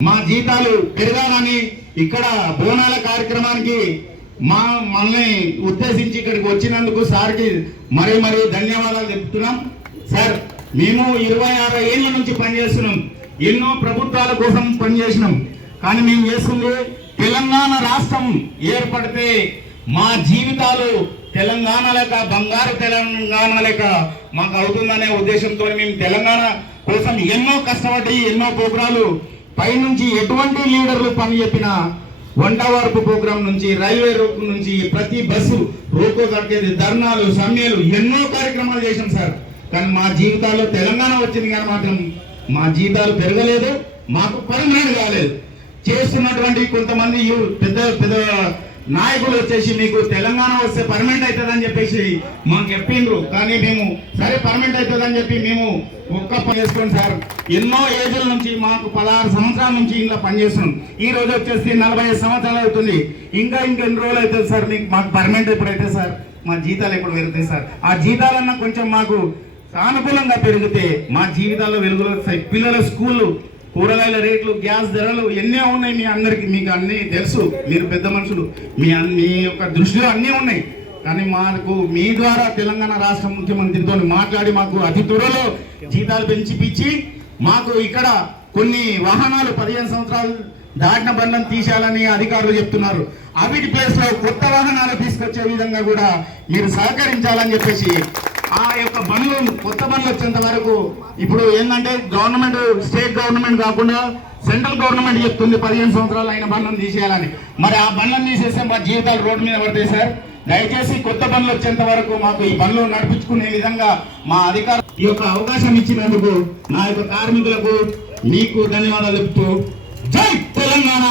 మా జీతాలు పెరగాలని ఇక్కడ బోనాల కార్యక్రమానికి మా మనల్ని ఉద్దేశించి ఇక్కడికి వచ్చినందుకు సార్కి మరీ మరీ ధన్యవాదాలు చెప్తున్నాం సార్ మేము ఇరవై ఆరు ఏళ్ళ నుంచి పనిచేస్తున్నాం. ఎన్నో ప్రభుత్వాల కోసం పనిచేసినాం. కానీ మేము చేస్తుంది తెలంగాణ రాష్ట్రం ఏర్పడితే మా జీవితాలు తెలంగాణ లేక బంగారు తెలంగాణ లేక మాకు అవుతుందనే ఉద్దేశంతో మేము తెలంగాణ కోసం ఎన్నో కష్టపడి ఎన్నో ప్రోగ్రాలు పైనుంచి ఎటువంటి లీడర్లు పని చెప్పినా వంట వరపు ప్రోగ్రాం నుంచి రైల్వే రూట్ నుంచి ప్రతి బస్సు రోకో కట్టేది ధర్నాలు సమ్మెలు ఎన్నో కార్యక్రమాలు చేశాం సార్. కానీ మా జీవితాల్లో తెలంగాణ వచ్చింది కానీ మాత్రం మా జీవితాలు పెరగలేదు మాకు పర్మనెంట్ కాలేదు. చేస్తున్నటువంటి కొంతమంది పెద్ద పెద్ద నాయకులు వచ్చేసి మీకు తెలంగాణ వస్తే పర్మనెంట్ అవుతుందని చెప్పేసి మాకు చెప్పిండ్రు. కానీ మేము సరే పర్మనెంట్ అవుతుందని చెప్పి మేము ఒక్క పని చేసుకోండి సార్. ఎన్నో ఏజ్ల నుంచి మాకు పదహారు సంవత్సరాల నుంచి ఇలా పనిచేస్తున్నాం ఈ రోజు వచ్చేసి నలభై ఐదు సంవత్సరాలు అవుతుంది. ఇంకా ఇంకా ఎన్ని రోజులు అవుతుంది సార్ మీకు? మాకు పర్మనెంట్ ఎప్పుడైతే సార్? మా జీతాలు ఎప్పుడు పెరుగుతాయి సార్? ఆ జీతాలన్నా కొంచెం మాకు సానుకూలంగా పెరిగితే మా జీవితాల్లో వెలుగులు వస్తాయి. పిల్లల స్కూళ్ళు కూరగాయల రేట్లు గ్యాస్ ధరలు ఎన్నో ఉన్నాయి మీ అందరికి మీకు అన్నీ తెలుసు. మీరు పెద్ద మనుషులు. మీ మీ యొక్క దృష్టిలో అన్నీ ఉన్నాయి. కానీ మాకు మీ ద్వారా తెలంగాణ రాష్ట్ర ముఖ్యమంత్రితో మాట్లాడి మాకు అతి త్వరలో జీతాలు పెంచిపిచ్చి మాకు ఇక్కడ కొన్ని వాహనాలు పదిహేను సంవత్సరాలు దాటిన బండ్లను తీసేయాలని అధికారులు చెప్తున్నారు. అవిటి ప్లేస్లో కొత్త వాహనాలు తీసుకొచ్చే విధంగా కూడా మీరు సహకరించాలని చెప్పేసి ఆ యొక్క బండ్లు కొత్త బండ్లు వచ్చేంత వరకు ఇప్పుడు ఏంటంటే గవర్నమెంట్ స్టేట్ గవర్నమెంట్ కాకుండా సెంట్రల్ గవర్నమెంట్ చెప్తుంది పదిహేను సంవత్సరాలు అయిన బండ్లను తీసేయాలని. మరి ఆ బండ్లను తీసేస్తే మా జీవితాలు రోడ్డు మీద పడతాయి సార్. దయచేసి కొత్త బండ్లు వచ్చేంత వరకు మాకు ఈ బండ్లు నడిపించుకునే విధంగా మా అధికారులు ఈ యొక్క అవకాశం ఇచ్చినందుకు నా యొక్క కార్మికులకు మీకు ధన్యవాదాలు చెప్తూ జై తెలంగాణ!